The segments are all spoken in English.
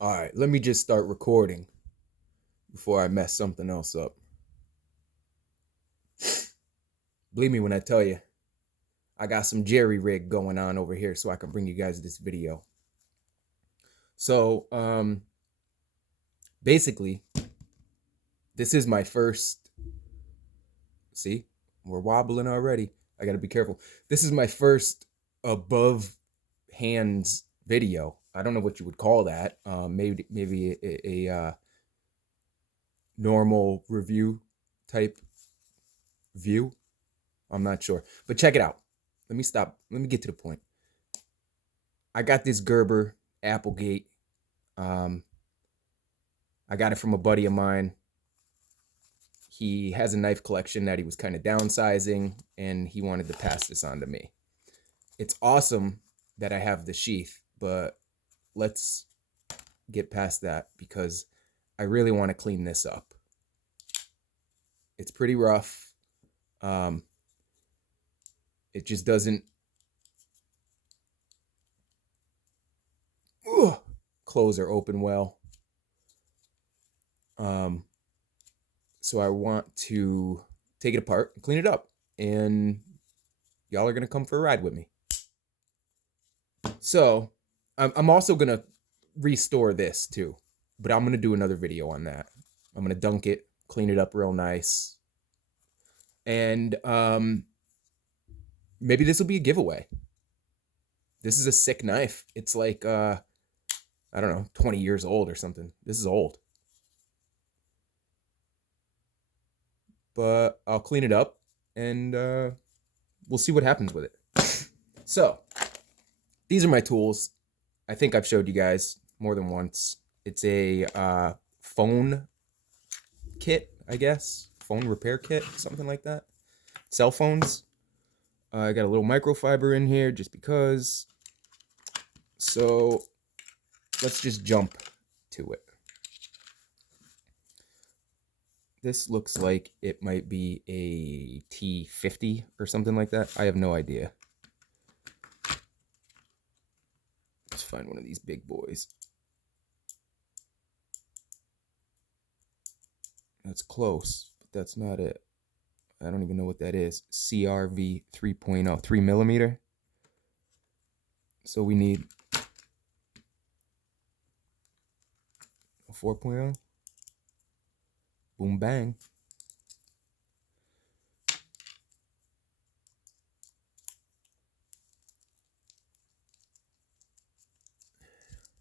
All right, let me just start recording before I mess something else up. Believe me when I tell you, I got some jerry rig going on over here so I can bring you guys this video. So, basically, this is my first. See, we're wobbling already. I got to be careful. This is my first above hands video. I don't know what you would call that. Maybe a normal review type view. I'm not sure. But check it out. Let me stop. Let me get to the point. I got this Gerber Applegate. Um, I got it from a buddy of mine. He has a knife collection that he was kind of downsizing, and he wanted to pass this on to me. It's awesome that I have the sheath, but let's get past that because I really want to clean this up. It's pretty rough. It just doesn't close or open well. So I want to take it apart and clean it up, and y'all are gonna come for a ride with me. So I'm also gonna restore this too, but I'm gonna do another video on that. I'm gonna dunk it, clean it up real nice, and maybe this will be a giveaway. This is a sick knife. It's like I don't know, 20 years old or something. This is old. But I'll clean it up and we'll see what happens with it. So, these are my tools. I think I've showed you guys more than once. It's a phone kit, I guess. Phone repair kit, something like that. Cell phones. I got a little microfiber in here just because. So, let's just jump to it. This looks like it might be a T50 or something like that. I have no idea. Let's find one of these big boys. That's close, but that's not it. I don't even know what that is. CRV 3.0, 3 millimeter. So we need a 4.0. Boom, bang.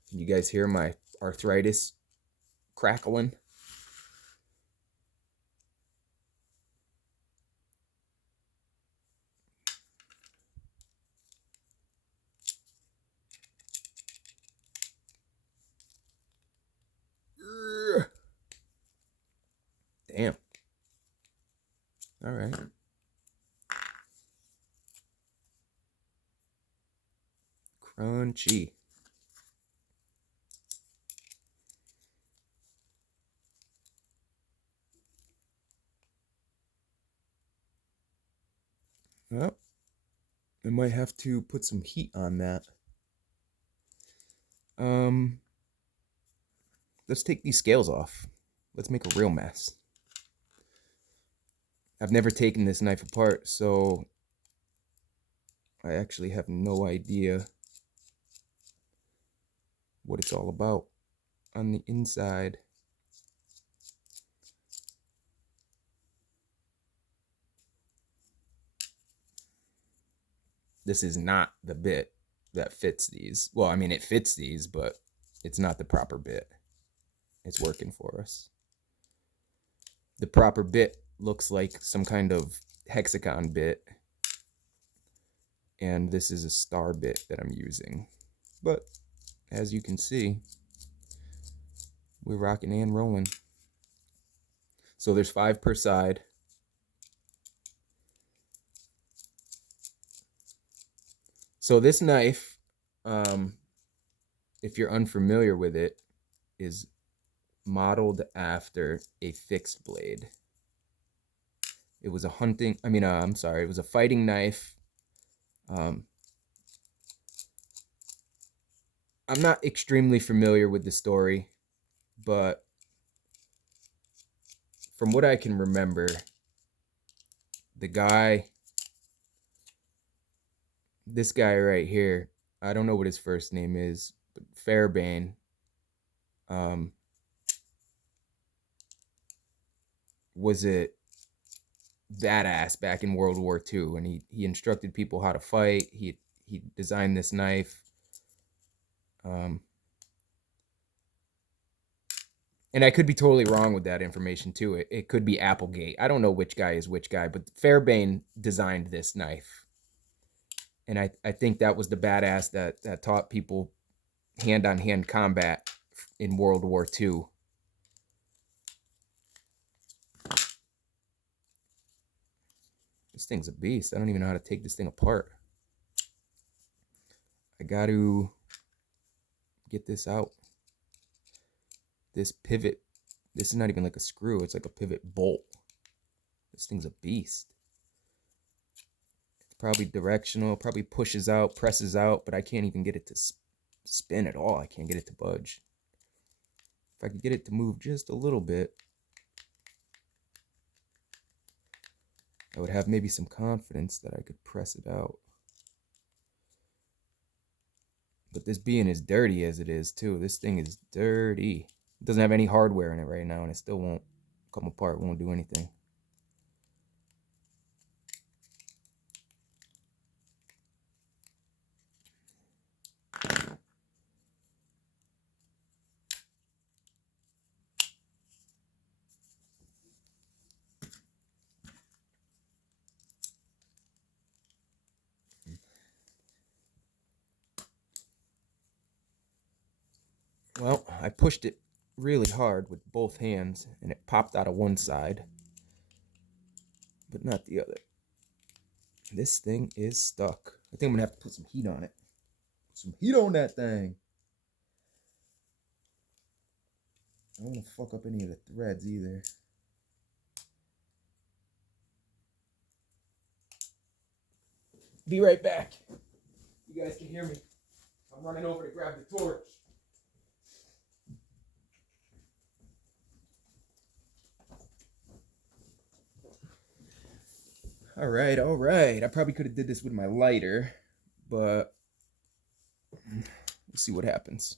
Can you guys hear my arthritis crackling? Damn. All right. Crunchy. Well, I might have to put some heat on that. Let's take these scales off. Let's make a real mess. I've never taken this knife apart, so I actually have no idea what it's all about on the inside. This is not the bit that fits these. Well, I mean, it fits these, but it's not the proper bit. It's working for us. The proper bit looks like some kind of hexagon bit, and this is a star bit that I'm using. But as you can see, we're rocking and rolling. So there's 5 per side. So this knife, if you're unfamiliar with it, is modeled after a fixed blade. It was a it was a fighting knife. I'm not extremely familiar with the story, but from what I can remember, the guy, this guy right here, I don't know what his first name is, but Fairbane, was a badass back in World War II, and he instructed people how to fight. He designed this knife. And I could be totally wrong with that information too. It could be Applegate. I don't know which guy is which guy, but Fairbane designed this knife. And I think that was the badass that taught people hand-on-hand combat in World War II. This thing's a beast. I don't even know how to take this thing apart. I got to get this out. This pivot, this is not even like a screw. It's like a pivot bolt. This thing's a beast. It's probably directional, probably pushes out, presses out, but I can't even get it to spin at all. I can't get it to budge. If I could get it to move just a little bit, I would have maybe some confidence that I could press it out. But this being as dirty as it is too, this thing is dirty. It doesn't have any hardware in it right now, and it still won't come apart, won't do anything. Well, I pushed it really hard with both hands, and it popped out of one side, but not the other. This thing is stuck. I think I'm gonna have to put some heat on it. Some heat on that thing. I don't want to fuck up any of the threads either. Be right back. You guys can hear me. I'm running over to grab the torch. All right, all right. I probably could have did this with my lighter, but we'll see what happens.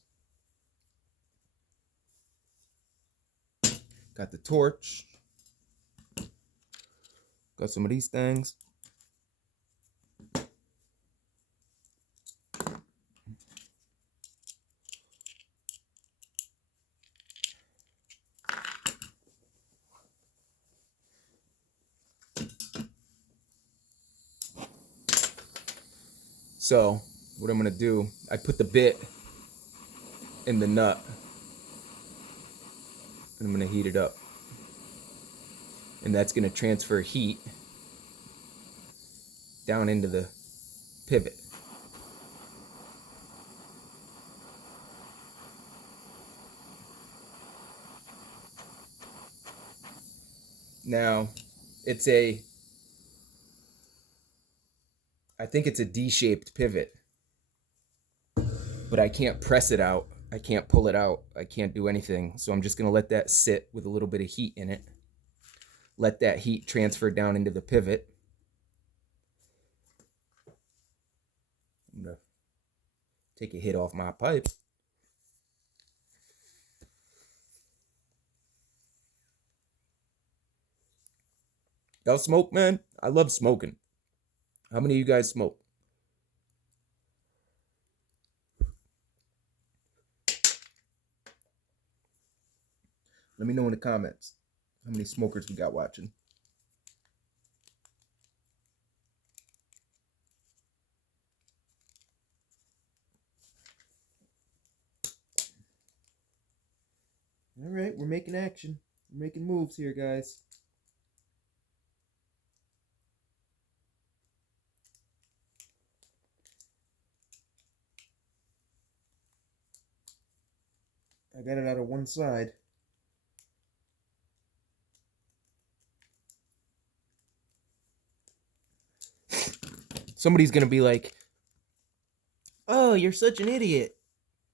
Got the torch. Got some of these things. So what I'm gonna do, I put the bit in the nut and I'm gonna heat it up. And that's gonna transfer heat down into the pivot. Now, I think it's a D-shaped pivot, but I can't press it out. I can't pull it out. I can't do anything. So I'm just gonna let that sit with a little bit of heat in it. Let that heat transfer down into the pivot. I'm gonna take a hit off my pipe. Y'all smoke, man? I love smoking. How many of you guys smoke? Let me know in the comments how many smokers we got watching. All right, we're making action. We're making moves here, guys. I got it out of one side. Somebody's gonna be like, "Oh, you're such an idiot.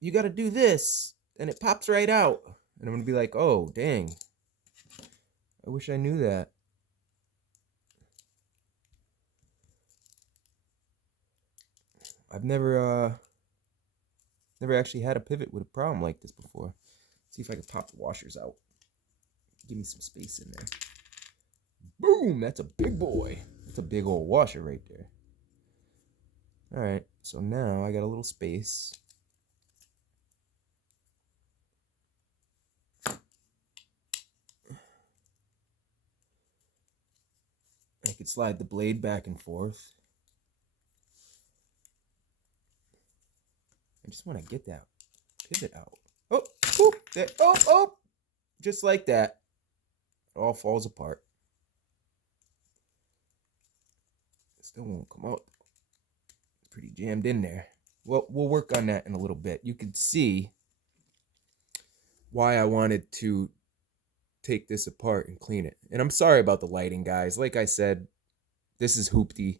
you got to do this, and it pops right out. And I'm going to be like, oh, dang. I wish I knew that. I've never actually had a pivot with a problem like this before. Let's see if I can pop the washers out. Give me some space in there. Boom! That's a big boy. That's a big old washer right there. All right, so now I got a little space. I could slide the blade back and forth. I just want to get that pivot out. Oh, oh, there, oh, just like that. It all falls apart. It still won't come out. Pretty jammed in there. Well, we'll work on that in a little bit. You can see why I wanted to take this apart and clean it. And I'm sorry about the lighting, guys. Like I said, this is hoopty.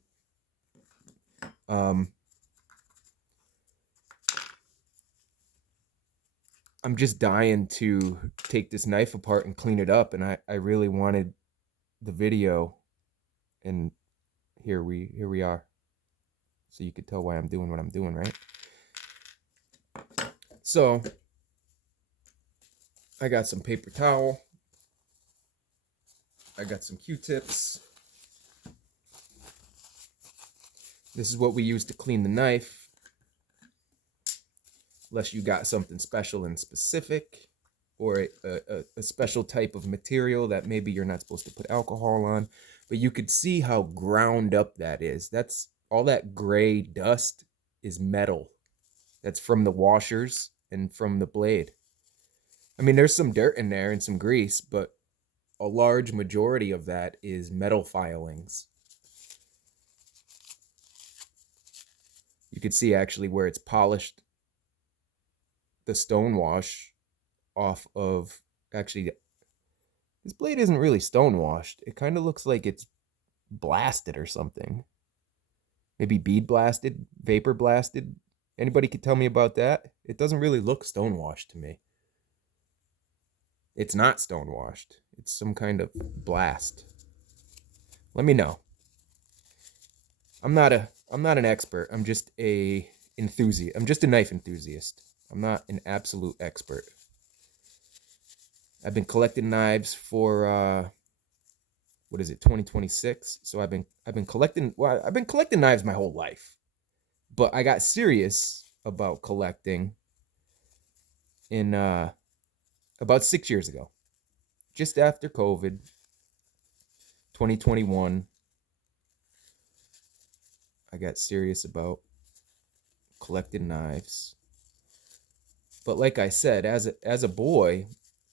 I'm just dying to take this knife apart and clean it up, and I really wanted the video, and here we are. So you could tell why I'm doing what I'm doing, right? So I got some paper towel. I got some Q-tips. This is what we use to clean the knife. Unless you got something special and specific, or a special type of material that maybe you're not supposed to put alcohol on. But you could see how ground up that is. That's all that gray dust is metal. That's from the washers and from the blade. I mean, there's some dirt in there and some grease, but a large majority of that is metal filings. You could see actually where it's polished the stone wash off of, actually, this blade isn't really stone washed. It kind of looks like it's blasted or something. Maybe bead blasted, vapor blasted. Anybody could tell me about that? It doesn't really look stone washed to me. It's not stone washed. It's some kind of blast. Let me know. I'm not an expert. I'm just a enthusiast. I'm just a knife enthusiast. I'm not an absolute expert. I've been collecting knives for what is it, 2026? So I've been collecting knives my whole life. But I got serious about collecting in about 6 years ago. Just after COVID, 2021, I got serious about collecting knives. But like I said, as a boy,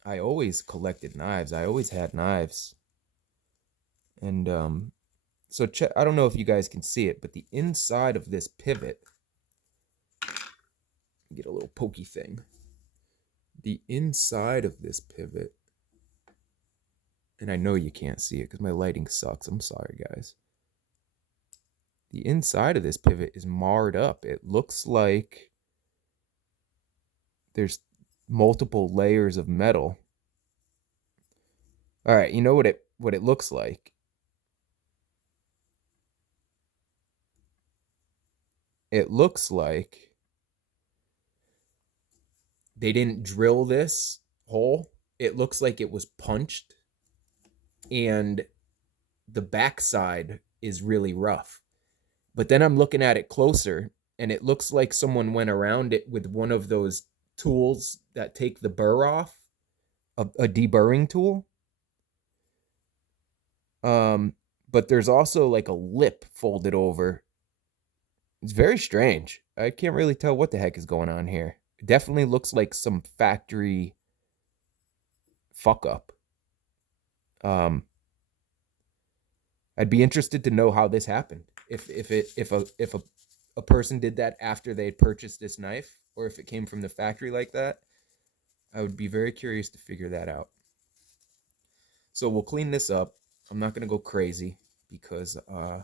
I always collected knives. I always had knives. And so I don't know if you guys can see it, but the inside of this pivot, get a little pokey thing. The inside of this pivot, and I know you can't see it because my lighting sucks. I'm sorry, guys. The inside of this pivot is marred up. It looks like there's multiple layers of metal. All right, you know what it looks like? It looks like they didn't drill this hole. It looks like it was punched, and the backside is really rough. But then I'm looking at it closer, and it looks like someone went around it with one of those tools that take the burr off, a deburring tool. But there's also like a lip folded over. It's very strange. I can't really tell what the heck is going on here. It definitely looks like some factory fuck up. I'd be interested to know how this happened. If a person did that after they had purchased this knife, or if it came from the factory like that, I would be very curious to figure that out. So we'll clean this up. I'm not gonna go crazy because I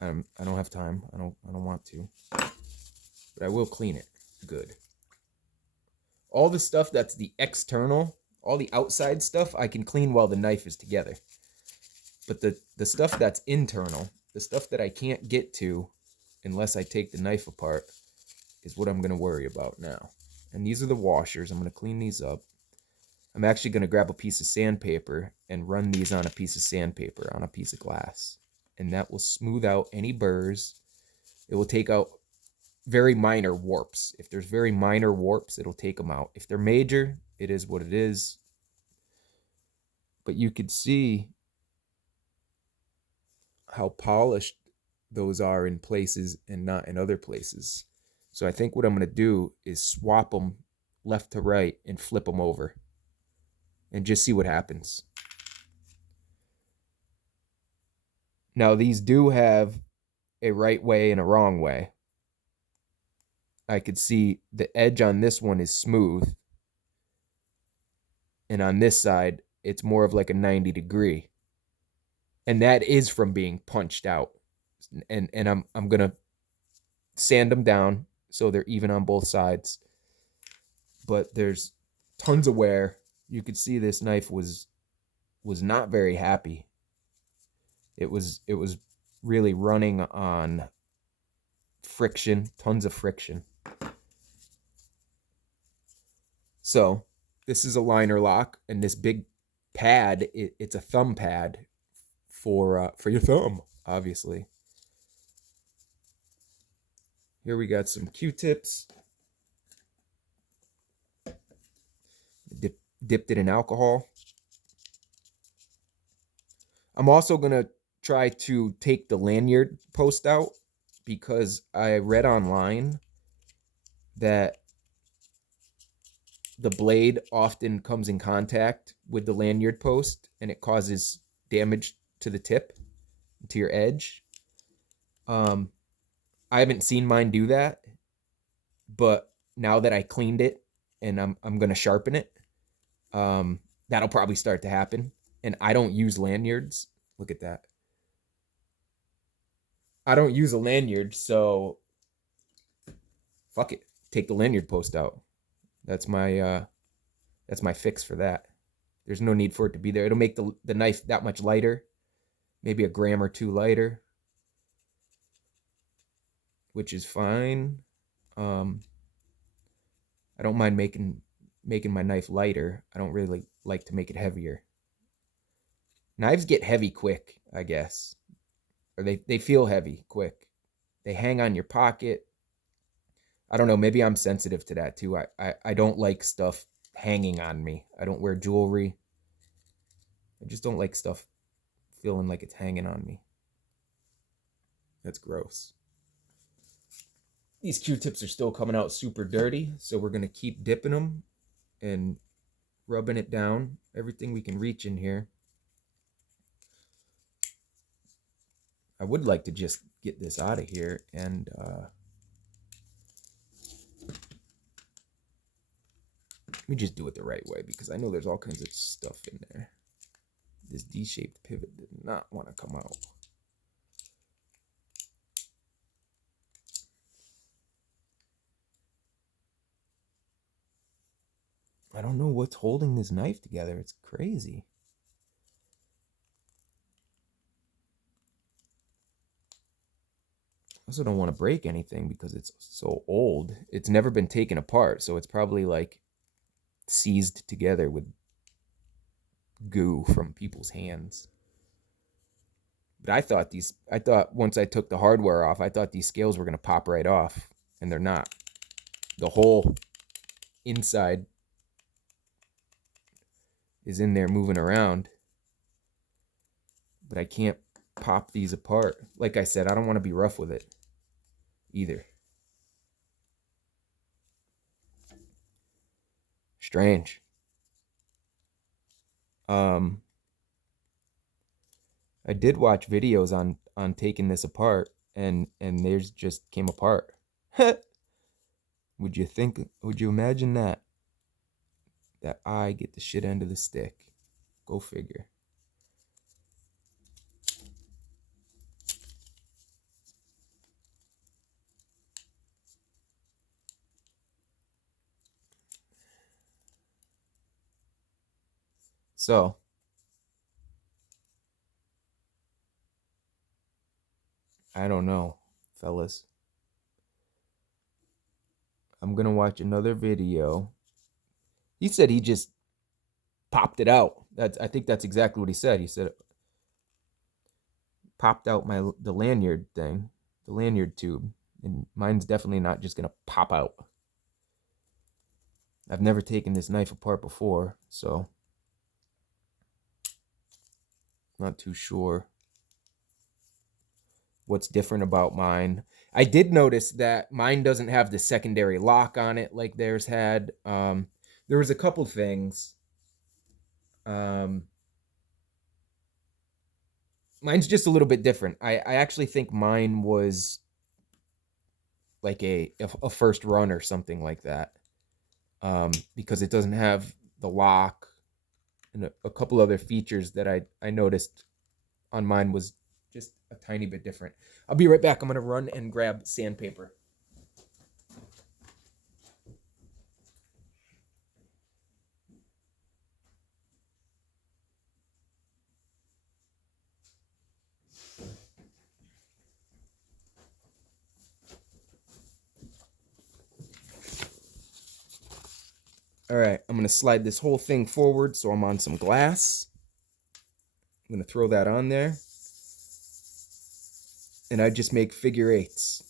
don't have time. I don't want to. but I will clean it good. All the stuff that's the external, all the outside stuff, I can clean while the knife is together. But the stuff that's internal, the stuff that I can't get to unless I take the knife apart, is what I'm going to worry about now. And these are the washers. I'm going to clean these up. I'm actually going to grab a piece of sandpaper and run these on a piece of sandpaper on a piece of glass. And that will smooth out any burrs. It will take out very minor warps. If there's very minor warps, it'll take them out. If they're major, it is what it is. But you could see how polished those are in places and not in other places. So I think what I'm going to do is swap them left to right and flip them over and just see what happens. Now, these do have a right way and a wrong way. I could see the edge on this one is smooth, and on this side, it's more of like a 90 degree. And that is from being punched out. And I'm going to sand them down so they're even on both sides. But there's tons of wear. You could see this knife was not very happy. It was really running on friction, tons of friction. So this is a liner lock, and this big pad, it's a thumb pad for your thumb, obviously. Here we got some Q-tips. Dipped it in alcohol. I'm also going to try to take the lanyard post out because I read online that the blade often comes in contact with the lanyard post and it causes damage to the tip, to your edge. I haven't seen mine do that, but now that I cleaned it and I'm going to sharpen it, that'll probably start to happen. And I don't use lanyards. Look at that. I don't use a lanyard, so fuck it. Take the lanyard post out. That's my fix for that. There's no need for it to be there. It'll make the knife that much lighter, maybe a gram or two lighter, which is fine. I don't mind making my knife lighter. I don't really like to make it heavier. Knives get heavy quick, I guess. Or they feel heavy quick. They hang on your pocket. I don't know, maybe I'm sensitive to that too. I don't like stuff hanging on me. I don't wear jewelry. I just don't like stuff feeling like it's hanging on me. That's gross. These Q-tips are still coming out super dirty, so we're going to keep dipping them and rubbing it down. Everything we can reach in here. I would like to just get this out of here and let me just do it the right way because I know there's all kinds of stuff in there. This D-shaped pivot did not want to come out. I don't know what's holding this knife together. It's crazy. I also don't want to break anything because it's so old. It's never been taken apart, so it's probably like seized together with goo from people's hands. But I thought once I took the hardware off, I thought these scales were going to pop right off, and they're not. The whole inside is in there moving around, but I can't pop these apart. Like I said, I don't want to be rough with it either. Strange. I did watch videos on taking this apart, and theirs just came apart. Would you imagine that I get the shit end of the stick? Go figure. So I don't know, fellas. I'm gonna watch another video. He said he just popped it out. I think that's exactly what he said. He said popped out the lanyard thing, the lanyard tube, and mine's definitely not just gonna pop out. I've never taken this knife apart before, so not too sure what's different about mine. I did notice that mine doesn't have the secondary lock on it like theirs had. There was a couple things. Mine's just a little bit different. I actually think mine was like a first run or something like that, because it doesn't have the lock, and a couple other features that I noticed on mine was just a tiny bit different. I'll be right back. I'm gonna run and grab sandpaper. All right, I'm gonna slide this whole thing forward so I'm on some glass. I'm gonna throw that on there, and I just make figure eights.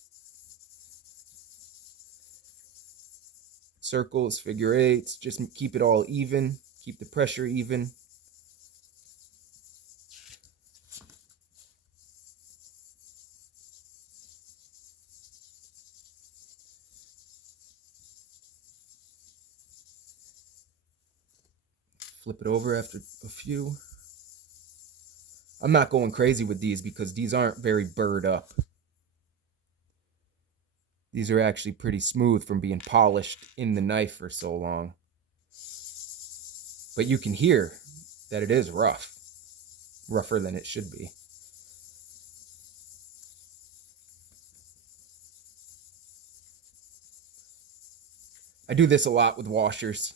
Circles, figure eights, just keep it all even, keep the pressure even. Flip it over after a few. I'm not going crazy with these because these aren't very burred up. These are actually pretty smooth from being polished in the knife for so long. But you can hear that it is rough. Rougher than it should be. I do this a lot with washers.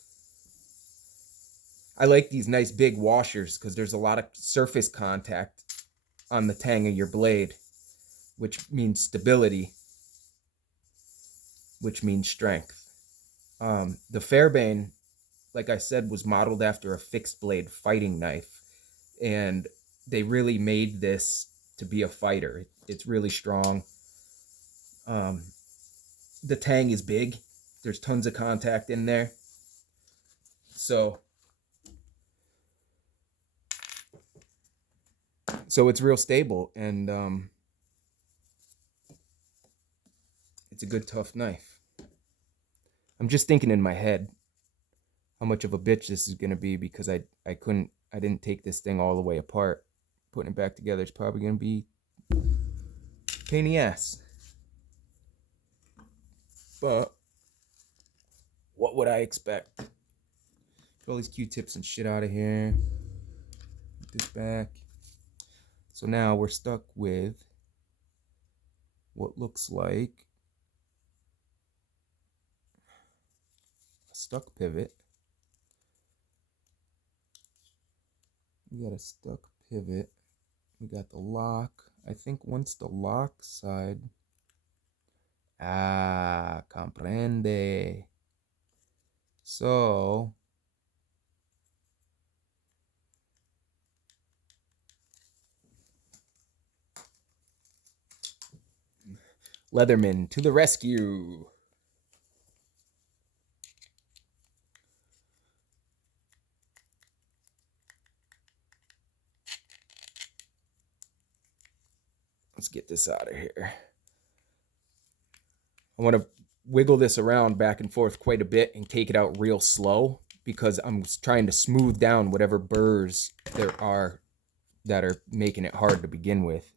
I like these nice big washers because there's a lot of surface contact on the tang of your blade, which means stability, which means strength. The Fairbane, like I said, was modeled after a fixed blade fighting knife, and they really made this to be a fighter. It's really strong. The tang is big. There's tons of contact in there. So it's real stable, and it's a good tough knife. I'm just thinking in my head how much of a bitch this is gonna be because I didn't take this thing all the way apart. Putting it back together is probably gonna be a pain in the ass. But what would I expect? Get all these Q-tips and shit out of here. Put this back. So now we're stuck with what looks like a stuck pivot. We got a stuck pivot. We got the lock. I think once the lock side... comprende. So... Leatherman to the rescue. Let's get this out of here. I want to wiggle this around back and forth quite a bit and take it out real slow because I'm trying to smooth down whatever burrs there are that are making it hard to begin with.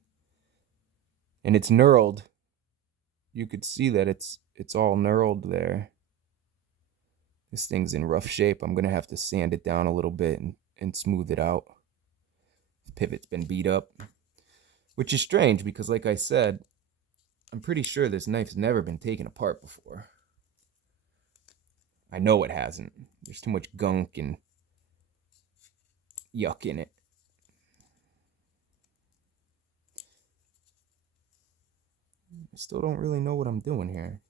And it's knurled. You could see that it's all knurled there. This thing's in rough shape. I'm going to have to sand it down a little bit and smooth it out. The pivot's been beat up, which is strange because, like I said, I'm pretty sure this knife's never been taken apart before. I know it hasn't. There's too much gunk and yuck in it. I still don't really know what I'm doing here.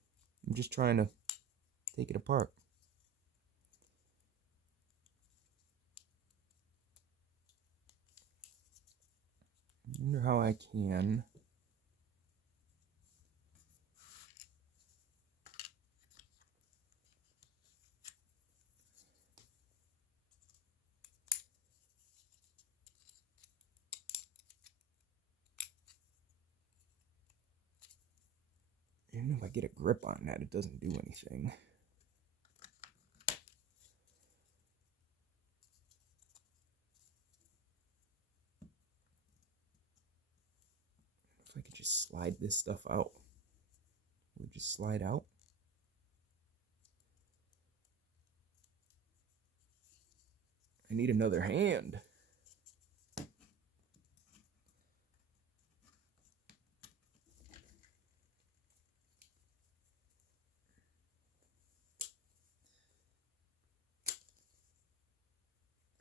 I'm just trying to take it apart. I wonder how I can. Even if I get a grip on that, it doesn't do anything. If I could just slide this stuff out. Will it just slide out? I need another hand.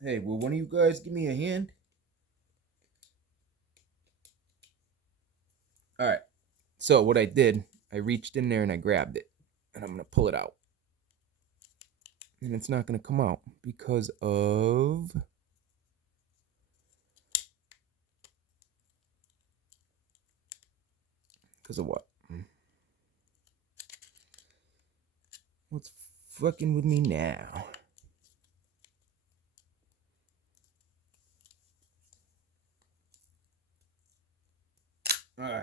Hey, will one of you guys give me a hand? All right. So what I did, I reached in there and I grabbed it. And I'm going to pull it out. And it's not going to come out because of... Because of what? What's fucking with me now?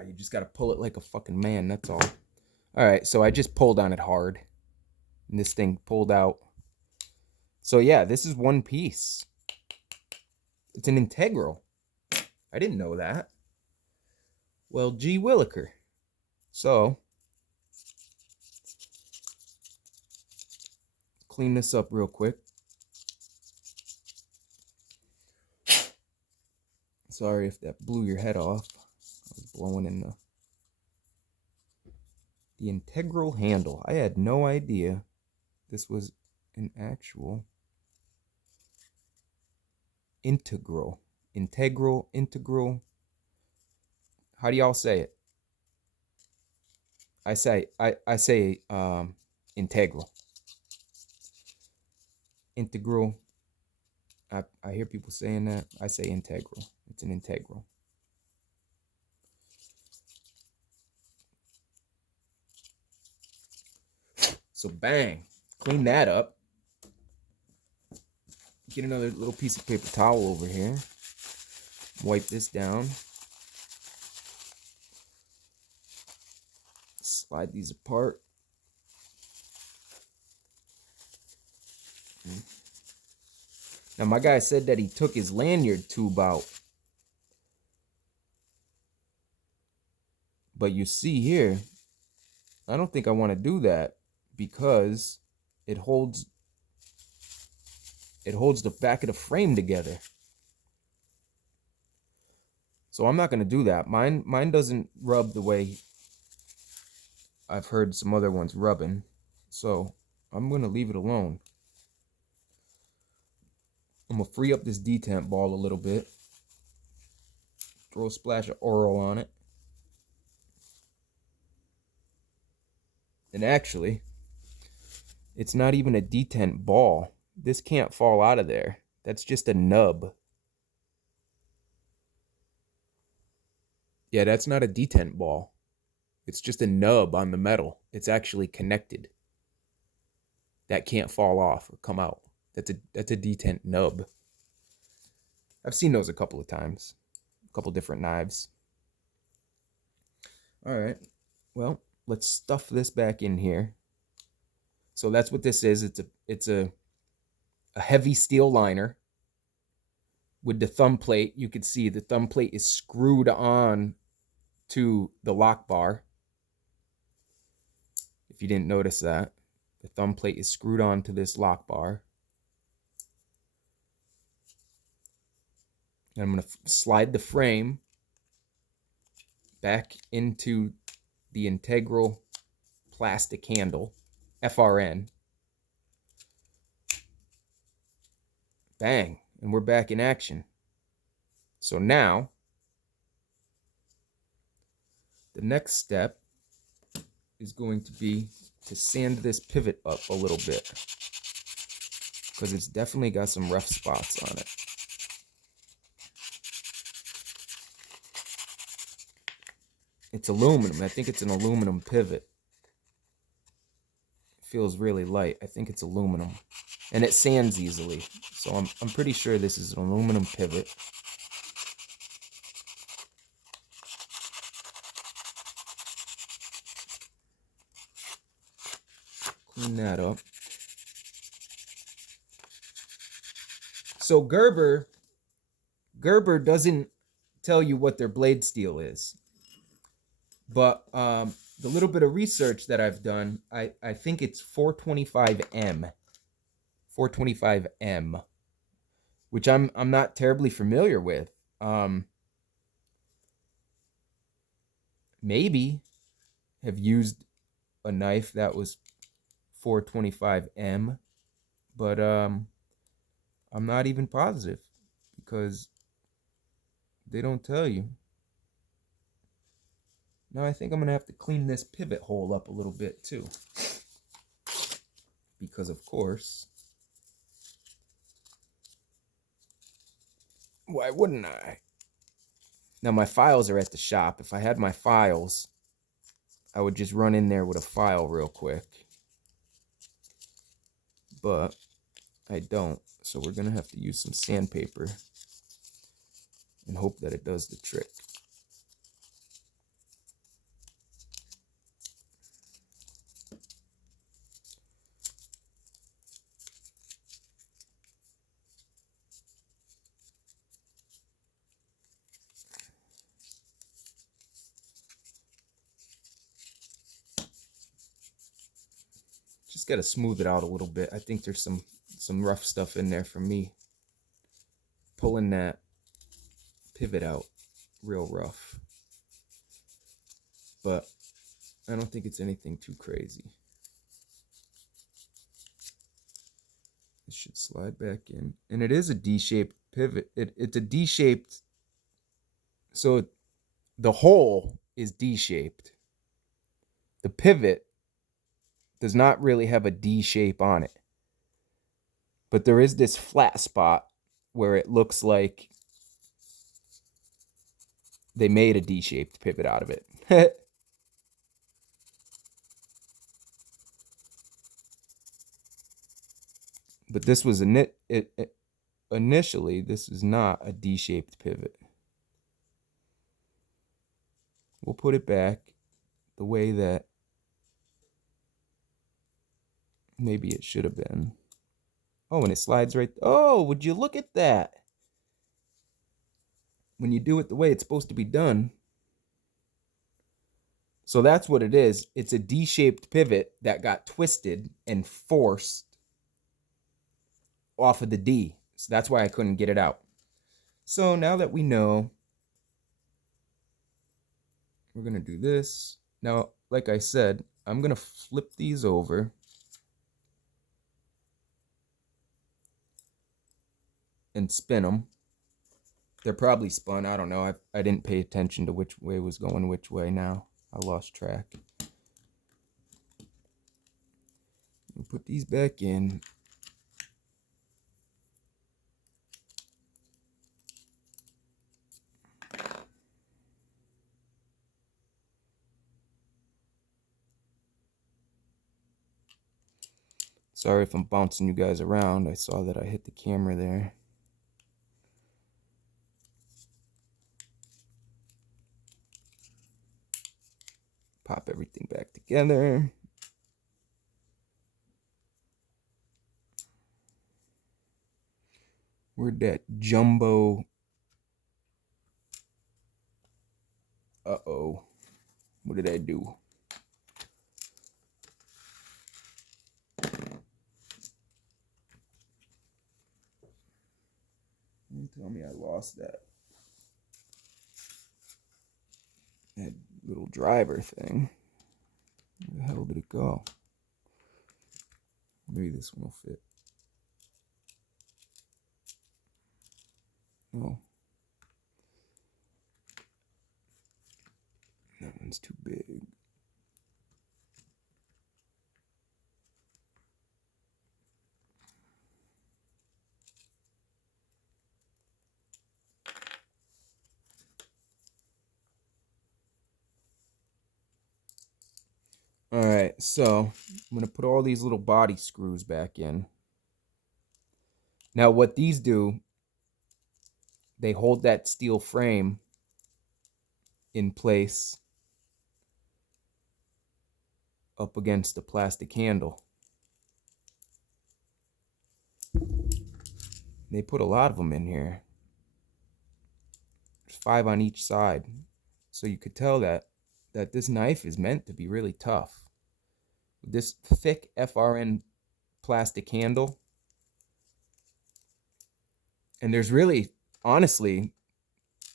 You just got to pull it like a fucking man, that's all. All right, so I just pulled on it hard. And this thing pulled out. So yeah, this is one piece. It's an integral. I didn't know that. Well, gee williker. So, clean this up real quick. Sorry if that blew your head off. I was blowing in the integral handle. I had no idea this was an actual integral. Integral. How do y'all say it? I say integral. Integral. I hear people saying that. I say integral. It's an integral. So bang, clean that up. Get another little piece of paper towel over here. Wipe this down. Slide these apart. Now my guy said that he took his lanyard tube out. But you see here, I don't think I want to do that because it holds the back of the frame together. So I'm not going to do that. Mine doesn't rub the way I've heard some other ones rubbing. So I'm going to leave it alone. I'm going to free up this detent ball a little bit. Throw a splash of oil on it. And actually, it's not even a detent ball. This can't fall out of there. That's just a nub. Yeah, that's not a detent ball. It's just a nub on the metal. It's actually connected. That can't fall off or come out. That's a detent nub. I've seen those a couple of times. A couple different knives. All right. Well, let's stuff this back in here. So that's what this is. It's a heavy steel liner with the thumb plate. You can see the thumb plate is screwed on to the lock bar. If you didn't notice that, the thumb plate is screwed on to this lock bar. And I'm going to slide the frame back into the integral plastic handle, FRN. Bang. And we're back in action. So now, the next step is going to be to sand this pivot up a little bit, because it's definitely got some rough spots on it. It's aluminum. I think it's an aluminum pivot. It feels really light. I think it's aluminum. And it sands easily. So I'm pretty sure this is an aluminum pivot. Clean that up. So Gerber doesn't tell you what their blade steel is. But the little bit of research that I've done, I think it's 425M. 425M, which I'm not terribly familiar with. Maybe have used a knife that was 425M, but I'm not even positive because they don't tell you. Now I think I'm gonna have to clean this pivot hole up a little bit too, because of course, why wouldn't I? Now my files are at the shop. If I had my files, I would just run in there with a file real quick. But I don't. So we're going to have to use some sandpaper and hope that it does the trick. Just got to smooth it out a little bit. I think there's some rough stuff in there for me. Pulling that pivot out real rough. But I don't think it's anything too crazy. It should slide back in. And it is a D-shaped pivot. It's a D-shaped. So the hole is D-shaped. The pivot does not really have a D shape on it. But there is this flat spot where it looks like they made a D-shaped pivot out of it. But this was initially, this is not a D-shaped pivot. We'll put it back the way that maybe it should have been. Oh, and it slides right. Oh, would you look at that? When you do it the way it's supposed to be done. So that's what it is. It's a D-shaped pivot that got twisted and forced off of the D. So that's why I couldn't get it out. So now that we know, we're going to do this. Now, like I said, I'm going to flip these over. And spin them. They're probably spun. I don't know. I didn't pay attention to which way was going which way now. I lost track. We'll put these back in. Sorry if I'm bouncing you guys around. I saw that I hit the camera there. Pop everything back together. Where'd that jumbo? Uh-oh. What did I do? Don't tell me I lost that. That little driver thing. Where the hell did it go? Maybe this one will fit. Oh, that one's too big. All right, so I'm going to put all these little body screws back in. Now, what these do, they hold that steel frame in place up against the plastic handle. They put a lot of them in here. There's 5 on each side. So you could tell that this knife is meant to be really tough. This thick FRN plastic handle. And there's really, honestly,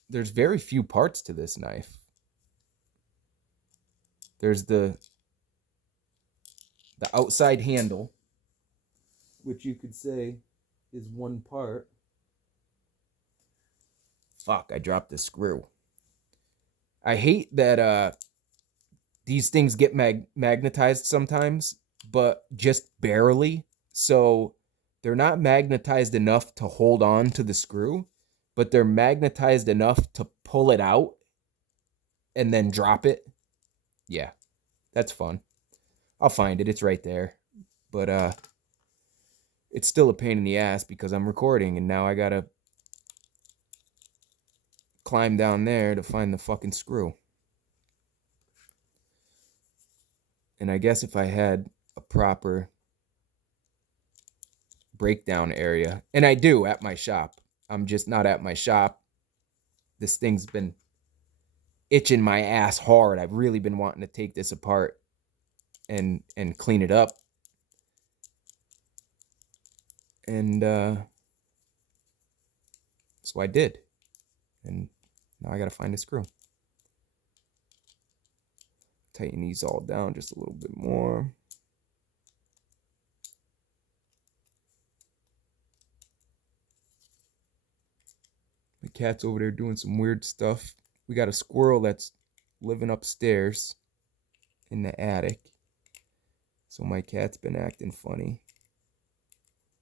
there's very few parts to this knife. There's the outside handle, which you could say is one part. Fuck, I dropped the screw. I hate that these things get magnetized sometimes, but just barely. So they're not magnetized enough to hold on to the screw, but they're magnetized enough to pull it out and then drop it. Yeah, that's fun. I'll find it. It's right there. But it's still a pain in the ass because I'm recording and now I gotta climb down there to find the fucking screw. And I guess if I had a proper breakdown area, and I do at my shop, I'm just not at my shop. This thing's been itching my ass hard. I've really been wanting to take this apart and clean it up. And so I did. And now I gotta find a screw. Tighten these all down just a little bit more. My cat's over there doing some weird stuff. We got a squirrel that's living upstairs in the attic. So my cat's been acting funny.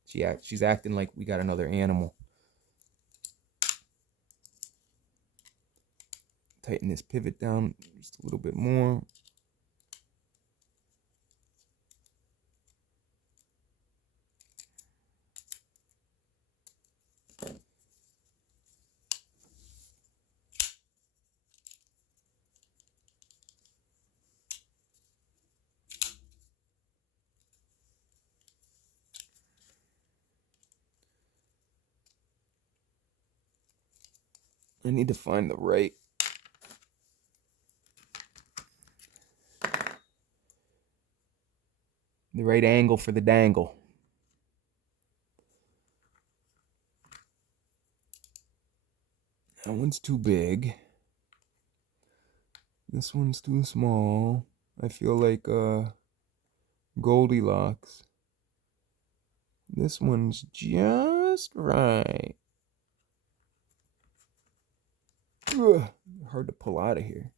She's acting like we got another animal. Tighten this pivot down just a little bit more. I need to find the right angle for the dangle. That one's too big. This one's too small. I feel like Goldilocks. This one's just right. Ugh, hard to pull out of here.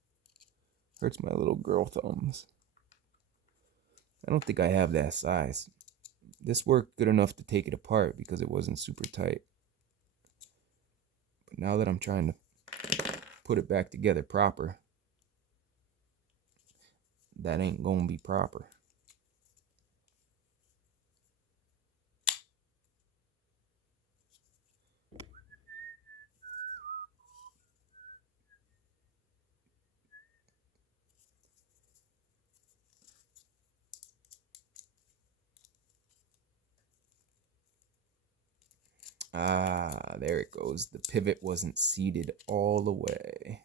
Hurts my little girl thumbs. I don't think I have that size. This worked good enough to take it apart because it wasn't super tight. But now that I'm trying to put it back together proper, that ain't gonna be proper. Ah, there it goes. The pivot wasn't seated all the way.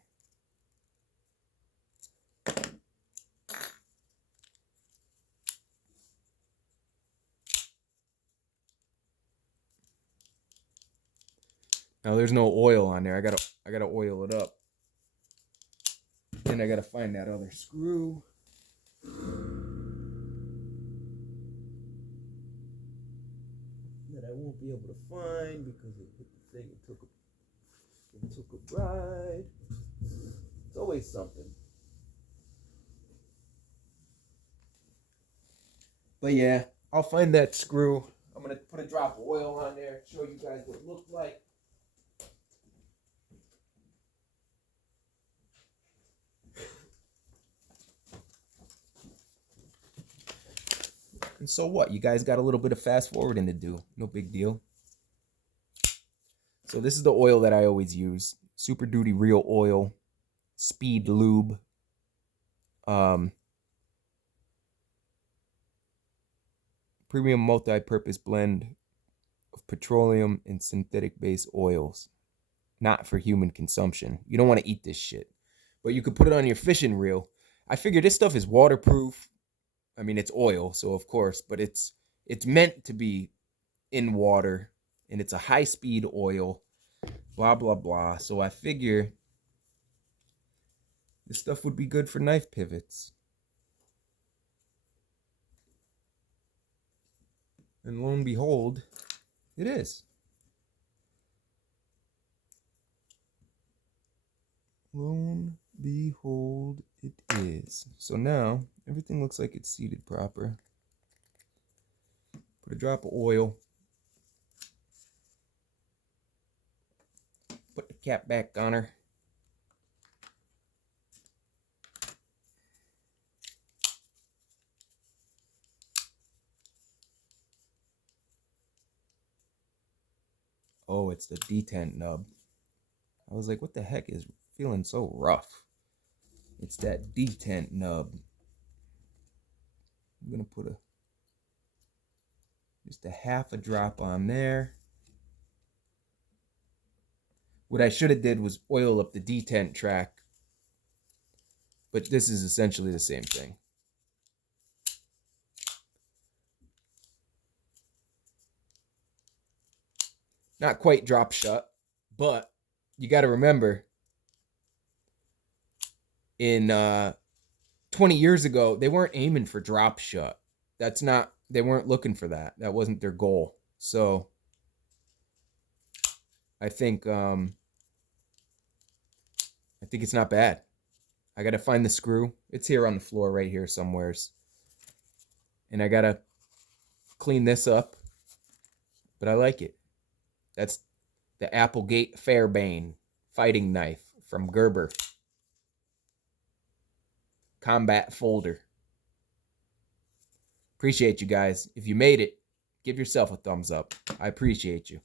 Now there's no oil on there. I gotta oil it up. Then I gotta find that other screw. That I won't be able to find because it hit the thing and took We took a ride. It's always something. But yeah, I'll find that screw. I'm going to put a drop of oil on there, show you guys what it looked like. And so what? You guys got a little bit of fast forwarding to do. No big deal. So this is the oil that I always use. Super Duty Real Oil. Speed Lube. Premium multi-purpose blend of petroleum and synthetic base oils. Not for human consumption. You don't want to eat this shit. But you could put it on your fishing reel. I figure this stuff is waterproof. I mean, it's oil, so of course, but it's meant to be in water, and it's a high-speed oil, blah, blah, blah. So I figure this stuff would be good for knife pivots. And lo and behold, it is. Lo and behold, it is. So now, everything looks like it's seated proper. Put a drop of oil. Put the cap back on her. Oh, it's the detent nub. I was like, what the heck is feeling so rough? It's that detent nub. I'm going to put just a half a drop on there. What I should have did was oil up the detent track. But this is essentially the same thing. Not quite drop shut, but you got to remember, in 20 years ago, they weren't aiming for drop shut. They weren't looking for that. That wasn't their goal. So I think it's not bad. I got to find the screw. It's here on the floor right here somewheres. And I got to clean this up. But I like it. That's the Applegate Fairbane fighting knife from Gerber. Combat folder. Appreciate you guys. If you made it, give yourself a thumbs up. I appreciate you.